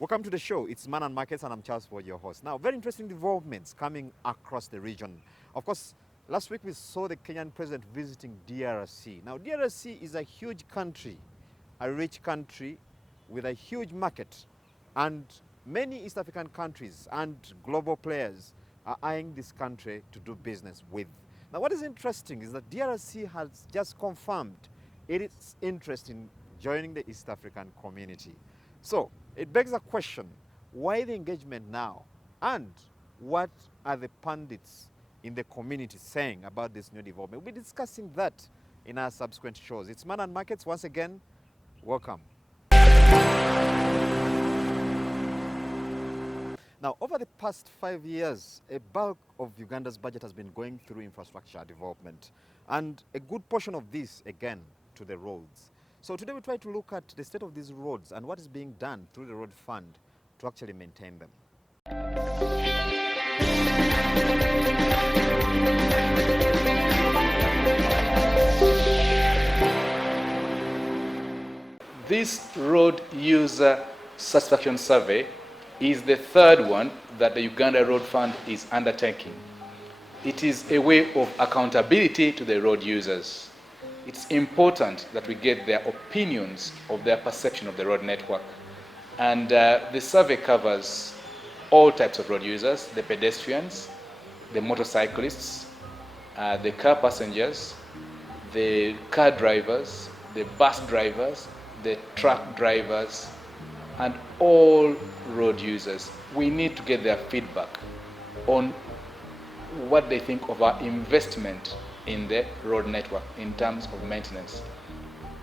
Welcome to the show. It's Man and Markets, and I'm Charles Ford, your host. Now, very interesting developments coming across the region. Of course, last week we saw the Kenyan president visiting DRC. Now, DRC is a huge country, a rich country with a huge market, and many East African countries and global players are eyeing this country to do business with. Now, what is interesting is that DRC has just confirmed its interest in joining the East African community. So, it begs a question, why the engagement now? And what are the pundits in the community saying about this new development? We'll be discussing that in our subsequent shows. It's Man and Markets. Once again, welcome. Now, over the past 5 years, a bulk of Uganda's budget has been going through infrastructure development, and a good portion of this, again, to the roads. So today we try to look at the state of these roads and what is being done through the road fund to actually maintain them. This road user satisfaction survey is the third one that the Uganda Road Fund is undertaking. It is a way of accountability to the road users. It's important that we get their opinions of their perception of the road network. And the survey covers all types of road users: the pedestrians, the motorcyclists, the car passengers, the car drivers, the bus drivers, the truck drivers, and all road users. We need to get their feedback on what they think of our investment in the road network in terms of maintenance.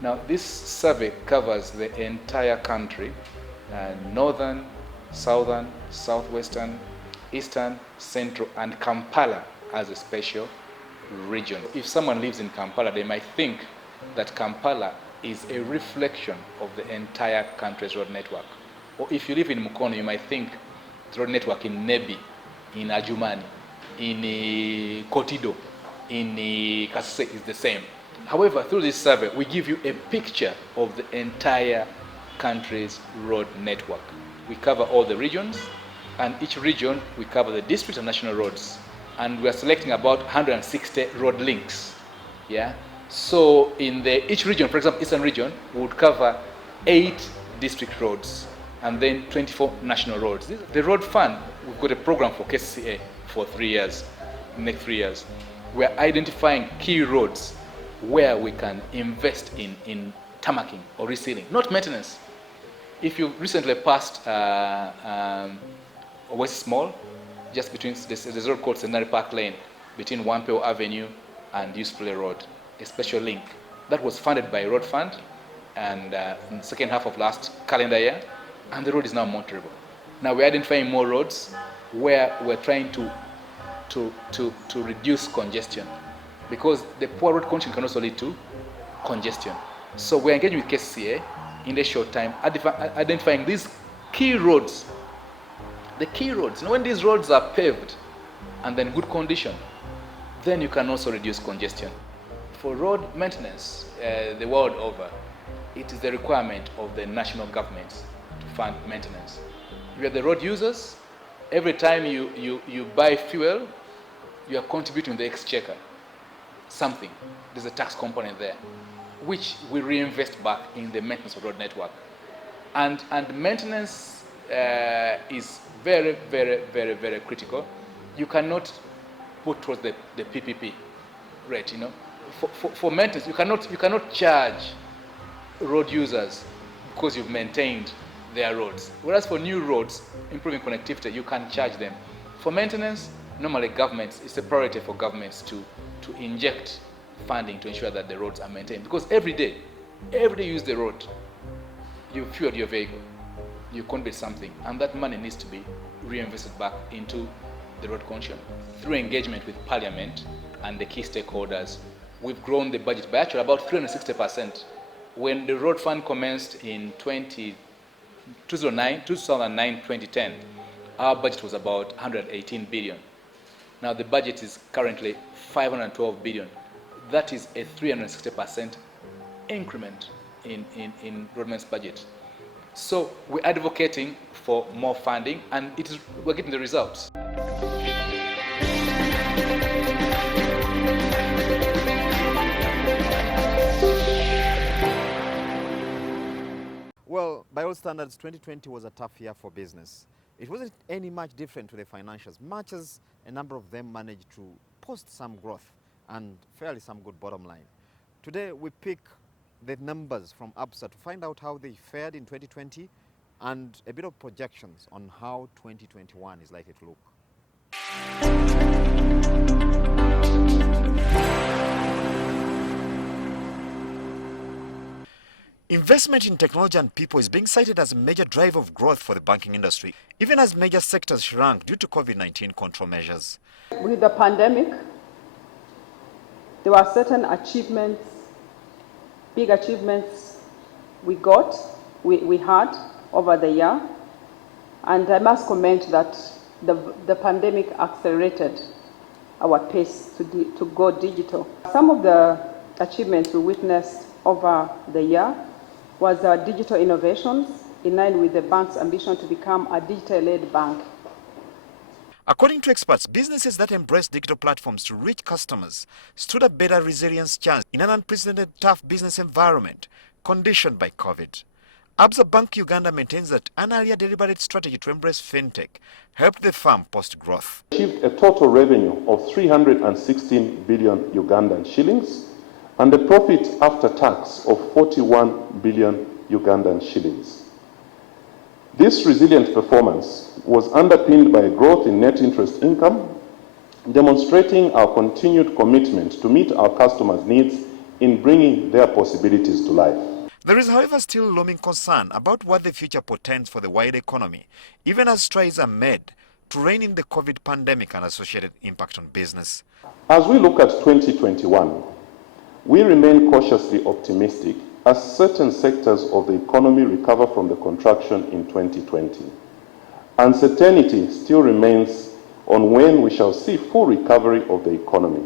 Now, this survey covers the entire country, northern, southern, southwestern, eastern, central, and Kampala as a special region. If someone lives in Kampala, they might think that Kampala is a reflection of the entire country's road network. Or if you live in Mukono, you might think the road network in Nebi, in Ajumani, in Kotido, in Kasese is the same. However, through this survey, we give you a picture of the entire country's road network. We cover all the regions, and each region we cover the district and national roads. And we are selecting about 160 road links. Yeah. So in each region, for example, Eastern region, we would cover 8 district roads and then 24 national roads. The road fund, we've got a program for KCCA for 3 years, next 3 years. We're identifying key roads where we can invest in tarmacking or resealing, not maintenance. If you recently passed West Small, just between there's a road called Centenary Park Lane, between Wampeo Avenue and Useful Road, a special link that was funded by Road Fund, and in the second half of last calendar year, and the road is now motorable. Now we're identifying more roads where we're trying to reduce congestion, because the poor road condition can also lead to congestion. So we're engaging with KCCA in a short time, identifying these key roads. The key roads, when these roads are paved and then good condition, then you can also reduce congestion. For road maintenance, the world over, it is the requirement of the national governments to fund maintenance. We are the road users. Every time you buy fuel, you are contributing the exchequer something. There's a tax component there, which we reinvest back in the maintenance of road network. And maintenance is very, very, very, very critical. You cannot put towards the PPP rate. For maintenance, you cannot charge road users because you've maintained their roads. Whereas for new roads, improving connectivity, you can charge them. For maintenance, normally governments, it's a priority for governments to inject funding to ensure that the roads are maintained. Because every day you use the road, you fuel your vehicle, you contribute something, and that money needs to be reinvested back into the road condition. Through engagement with Parliament and the key stakeholders, we've grown the budget by actually about 360%. When the road fund commenced in 2009-2010, our budget was about 118 billion. Now the budget is currently 512 billion. That is a 360% increment in road maintenance budget. So we're advocating for more funding, and we're getting the results. Well, by all standards, 2020 was a tough year for business. It wasn't any much different to the financials, much as a number of them managed to post some growth and fairly some good bottom line. Today, we pick the numbers from ABSA to find out how they fared in 2020 and a bit of projections on how 2021 is likely to look. Investment in technology and people is being cited as a major driver of growth for the banking industry, even as major sectors shrunk due to COVID-19 control measures. With the pandemic, there were certain achievements, big achievements we had over the year. And I must comment that the pandemic accelerated our pace to go digital. Some of the achievements we witnessed over the year was our digital innovations in line with the bank's ambition to become a digital-led bank. According to experts, businesses that embrace digital platforms to reach customers stood a better resilience chance in an unprecedented tough business environment conditioned by COVID. Absa Bank Uganda maintains that an earlier deliberate strategy to embrace fintech helped the firm post growth. Achieved a total revenue of 316 billion Ugandan shillings and a profit after tax of 41 billion Ugandan shillings. This resilient performance was underpinned by a growth in net interest income, demonstrating our continued commitment to meet our customers' needs in bringing their possibilities to life. There is, however, still looming concern about what the future portends for the wider economy, even as strides are made to rein in the COVID pandemic and associated impact on business. As we look at 2021, we remain cautiously optimistic as certain sectors of the economy recover from the contraction in 2020. Uncertainty still remains on when we shall see full recovery of the economy.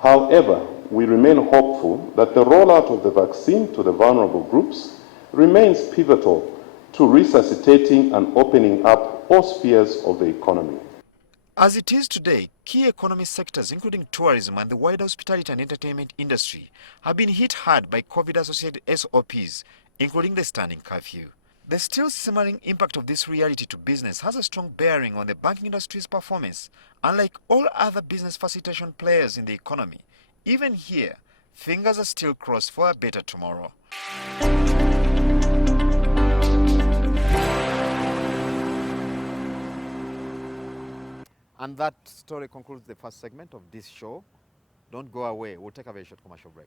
However, we remain hopeful that the rollout of the vaccine to the vulnerable groups remains pivotal to resuscitating and opening up all spheres of the economy. As it is today, key economy sectors including tourism and the wider hospitality and entertainment industry have been hit hard by COVID-associated SOPs, including the standing curfew. The still simmering impact of this reality to business has a strong bearing on the banking industry's performance. Unlike all other business facilitation players in the economy, even here, fingers are still crossed for a better tomorrow. And that story concludes the first segment of this show. Don't go away. We'll take a very short commercial break.